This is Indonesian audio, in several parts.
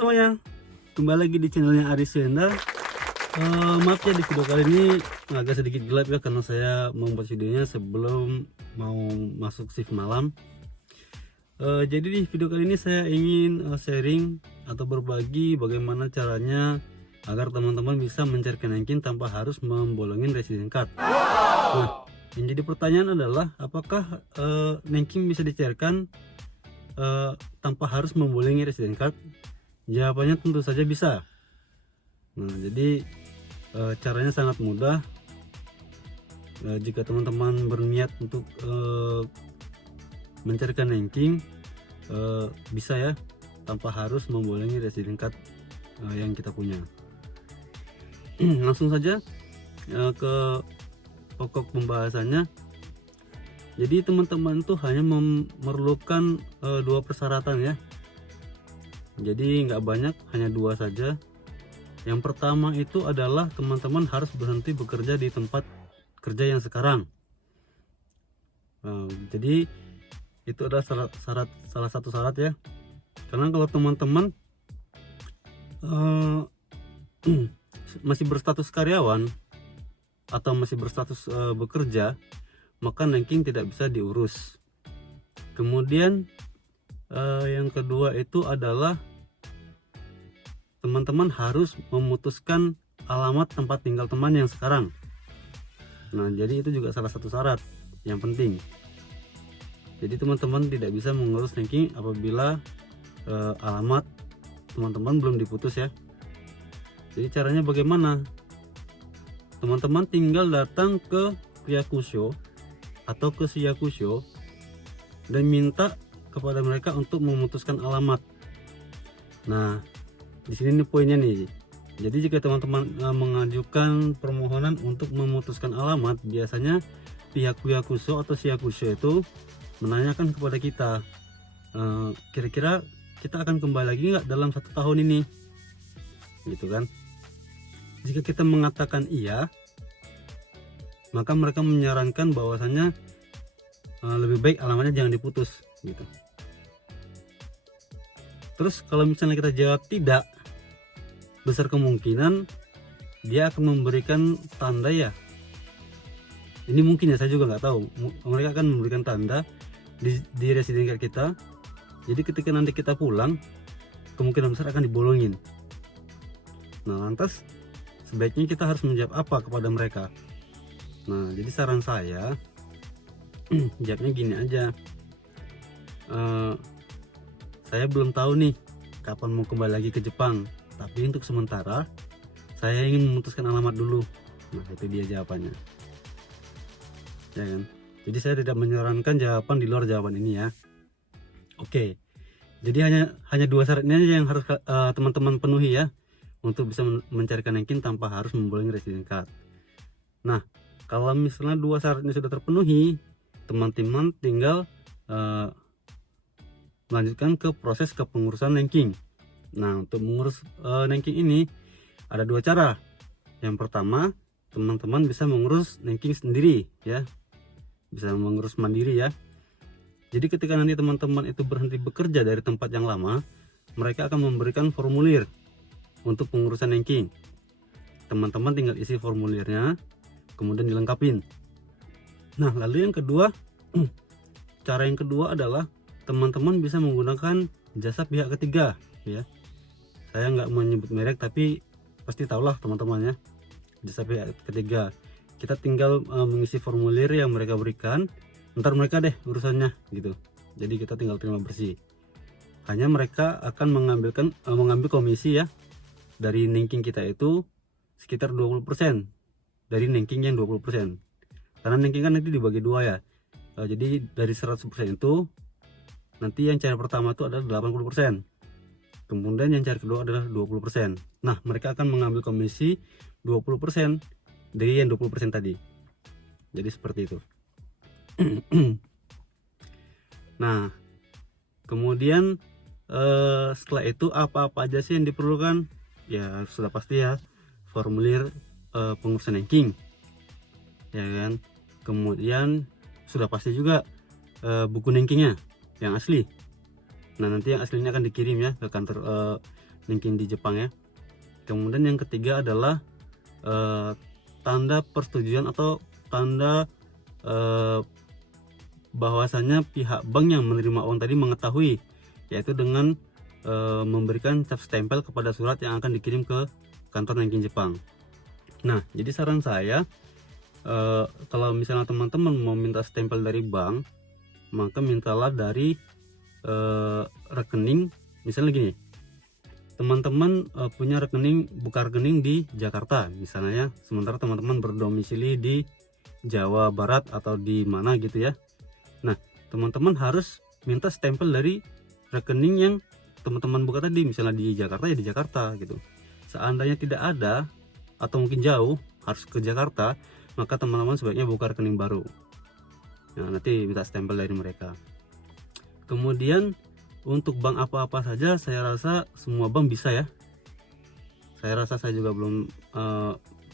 semuanya, kembali lagi di channelnya Aris Senda. Maaf ya, di video kali ini agak sedikit gelap ya, karena saya membuat videonya sebelum mau masuk shift malam. Jadi di video kali ini saya ingin sharing atau berbagi bagaimana caranya agar teman-teman bisa mencari ranking tanpa harus membolongin resident card. Nah, yang jadi pertanyaan adalah apakah ranking bisa dicairkan tanpa harus membolongi resident card? Jawabannya tentu saja bisa. Nah, jadi caranya sangat mudah. Jika teman-teman berniat untuk mencarikan ranking, bisa ya, tanpa harus membolongi resident card yang kita punya. Langsung saja ke pokok pembahasannya. Jadi teman-teman tuh hanya memerlukan dua persyaratan ya. Jadi nggak banyak, hanya dua saja. Yang pertama itu adalah teman-teman harus berhenti bekerja di tempat kerja yang sekarang. Jadi itu adalah salah satu syarat ya. Karena kalau teman-teman masih berstatus karyawan atau masih berstatus bekerja, maka ranking tidak bisa diurus. Kemudian yang kedua itu adalah teman-teman harus memutuskan alamat tempat tinggal teman yang sekarang. Nah, jadi itu juga salah satu syarat yang penting. Jadi teman-teman tidak bisa mengurus ranking apabila alamat teman-teman belum diputus ya. Jadi caranya bagaimana? Teman-teman tinggal datang ke Kyakusho atau ke Shiyakusho dan minta kepada mereka untuk memutuskan alamat. Nah, di sini nih poinnya nih. Jadi jika teman-teman mengajukan permohonan untuk memutuskan alamat, biasanya pihak Kyakusho atau Shiyakusho itu menanyakan kepada kita, kira-kira kita akan kembali lagi nggak dalam 1 tahun ini, gitu kan? Jika kita mengatakan iya, maka mereka menyarankan bahwasannya lebih baik alamatnya jangan diputus, gitu. Terus kalau misalnya kita jawab tidak, besar kemungkinan dia akan memberikan tanda ya. Ini mungkin ya, saya juga nggak tahu. Mereka akan memberikan tanda di resident card kita. Jadi ketika nanti kita pulang, kemungkinan besar akan dibolongin. Nah, lantas sebaiknya kita harus menjawab apa kepada mereka? Nah, jadi saran saya jawabnya gini aja. Saya belum tahu nih kapan mau kembali lagi ke Jepang, tapi untuk sementara saya ingin memutuskan alamat dulu. Nah, itu dia jawabannya, ya kan? Jadi saya tidak menyarankan jawaban di luar jawaban ini ya. Oke, jadi hanya dua syaratnya yang harus teman-teman penuhi ya untuk bisa mencarikan ranking tanpa harus membolongi resident card. Nah, kalau misalnya dua syaratnya sudah terpenuhi, teman-teman tinggal melanjutkan ke proses kepengurusan ranking. Nah, untuk mengurus ranking ini ada dua cara. Yang pertama, teman-teman bisa mengurus ranking sendiri ya, bisa mengurus mandiri ya. Jadi ketika nanti teman-teman itu berhenti bekerja dari tempat yang lama, mereka akan memberikan formulir untuk pengurusan ranking. Teman-teman tinggal isi formulirnya, kemudian dilengkapin. Nah, lalu yang kedua, cara yang kedua adalah teman-teman bisa menggunakan jasa pihak ketiga ya. Saya nggak menyebut merek, tapi pasti tahulah teman-teman ya, jasa pihak ketiga. Kita tinggal mengisi formulir yang mereka berikan, ntar mereka deh urusannya gitu. Jadi kita tinggal terima bersih. Hanya mereka akan mengambil komisi ya dari ranking kita itu sekitar 20% dari ranking yang 20%. Karena ranking kan nanti dibagi dua ya. Jadi dari 100% itu nanti yang cara pertama itu adalah 80%. Kemudian yang cara kedua adalah 20%. Nah, mereka akan mengambil komisi 20% dari yang 20% tadi. Jadi seperti itu. Nah, kemudian setelah itu apa-apa aja sih yang diperlukan? Ya sudah pasti ya, formulir pengurusan ranking, ya kan. Kemudian sudah pasti juga buku rankingnya yang asli. Nah, nanti yang aslinya akan dikirim ya ke kantor ranking di Jepang ya. Kemudian yang ketiga adalah tanda persetujuan atau tanda bahwasanya pihak bank yang menerima uang tadi mengetahui, yaitu dengan memberikan cap stempel kepada surat yang akan dikirim ke kantor ranking Jepang. Nah, jadi saran saya kalau misalnya teman-teman mau minta stempel dari bank, maka mintalah dari rekening. Misalnya gini, teman-teman punya rekening, buka rekening di Jakarta misalnya, sementara teman-teman berdomisili di Jawa Barat atau di mana gitu ya. Nah, teman-teman harus minta stempel dari rekening yang teman-teman buka tadi, misalnya di Jakarta ya di Jakarta gitu. Seandainya tidak ada atau mungkin jauh harus ke Jakarta, maka teman-teman sebaiknya buka rekening baru. Nah, nanti minta stempel dari mereka. Kemudian untuk bank apa-apa saja saya rasa semua bank bisa ya. Saya rasa saya juga belum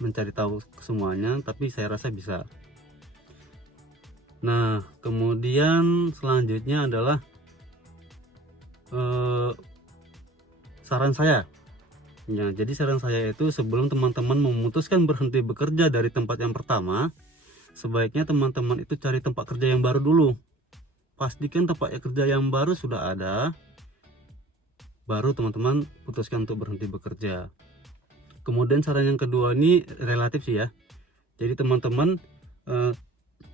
mencari tahu semuanya, tapi saya rasa bisa. Nah, kemudian selanjutnya adalah saran saya ya. Jadi saran saya itu, sebelum teman-teman memutuskan berhenti bekerja dari tempat yang pertama, sebaiknya teman-teman itu cari tempat kerja yang baru dulu. Pastikan tempat kerja yang baru sudah ada, baru teman-teman putuskan untuk berhenti bekerja. Kemudian saran yang kedua ini relatif sih ya. Jadi teman-teman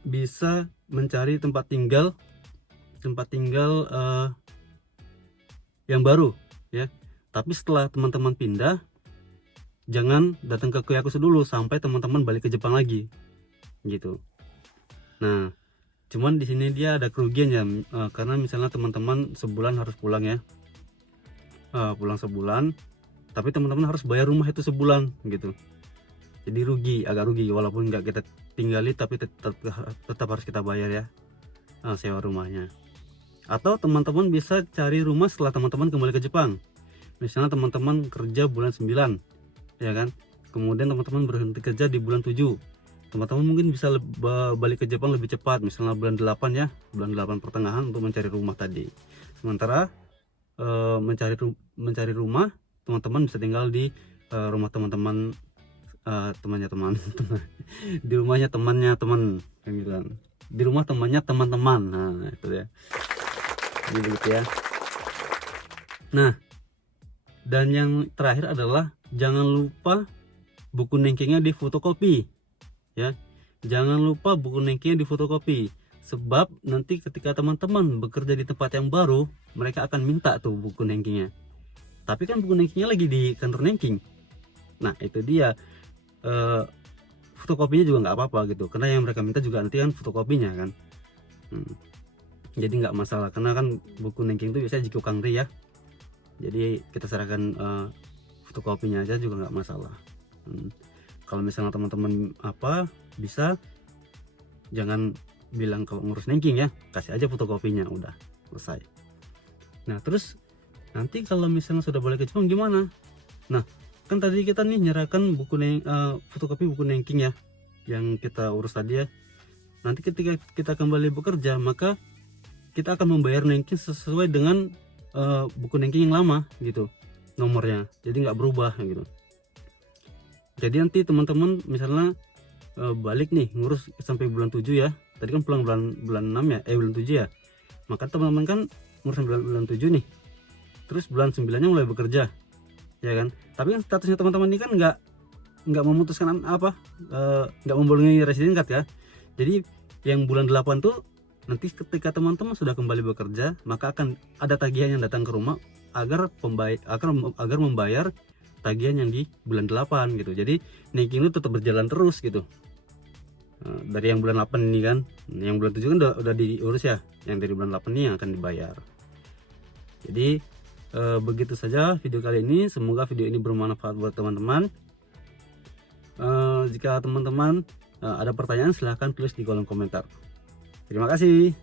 bisa mencari tempat tinggal yang baru ya. Tapi setelah teman-teman pindah, jangan datang ke Kuyakusu dulu sampai teman-teman balik ke Jepang lagi gitu. Nah, cuman di sini dia ada kerugian ya, karena misalnya teman-teman sebulan harus pulang ya, pulang sebulan, tapi teman-teman harus bayar rumah itu sebulan gitu. Jadi agak rugi walaupun nggak kita tinggali, tapi tetap harus kita bayar ya sewa rumahnya. Atau teman-teman bisa cari rumah setelah teman-teman kembali ke Jepang. Misalnya teman-teman kerja bulan 9 ya kan, kemudian teman-teman berhenti kerja di bulan 7, teman-teman mungkin bisa balik ke Jepang lebih cepat, misalnya bulan 8 ya, bulan 8 pertengahan untuk mencari rumah tadi. Sementara mencari rumah, teman-teman bisa tinggal di rumah teman-teman, di rumahnya temannya teman kan gitu kan, di rumah temannya teman-teman. Nah itu ya, jadi begitu ya. Nah, dan yang terakhir adalah jangan lupa buku nengkingnya di fotokopi ya. Jangan lupa buku nengkingnya di fotokopi, sebab nanti ketika teman-teman bekerja di tempat yang baru, mereka akan minta tuh buku nengkingnya. Tapi kan buku nengkingnya lagi di kantor nengking. Nah itu dia, fotokopinya juga nggak apa-apa gitu, karena yang mereka minta juga nanti kan fotokopinya kan. Jadi nggak masalah, karena kan buku nengking itu biasanya jiku kangri ya. Jadi kita serahkan fotokopinya aja juga nggak masalah. Kalau misalnya teman-teman bisa, jangan bilang kalau ngurus nengking ya, kasih aja fotokopinya, udah selesai. Nah terus nanti kalau misalnya sudah balik ke Jepang gimana? Nah kan tadi kita nih nyerahkan fotokopi buku nengking ya, yang kita urus tadi ya. Nanti ketika kita kembali bekerja, maka kita akan membayar nengking sesuai dengan buku nengking yang lama gitu, nomornya, jadi nggak berubah gitu. Jadi nanti teman-teman misalnya balik nih ngurus sampai bulan 7 ya, tadi kan pulang bulan 6 ya, bulan 7 ya, maka teman-teman kan ngurus bulan 7 nih, terus bulan 9 nya mulai bekerja ya kan. Tapi kan statusnya teman-teman ini kan nggak memutuskan nggak membolongi resident card ya. Jadi yang bulan 8 tuh nanti ketika teman-teman sudah kembali bekerja, maka akan ada tagihan yang datang ke rumah agar membayar tagihan yang di bulan 8 gitu. Jadi nengking itu tetap berjalan terus gitu. Dari yang bulan 8 ini kan, yang bulan 7 kan udah diurus ya, yang dari bulan 8 ini yang akan dibayar. Jadi begitu saja video kali ini, semoga video ini bermanfaat buat teman-teman. Jika teman-teman ada pertanyaan, silahkan tulis di kolom komentar. Terima kasih.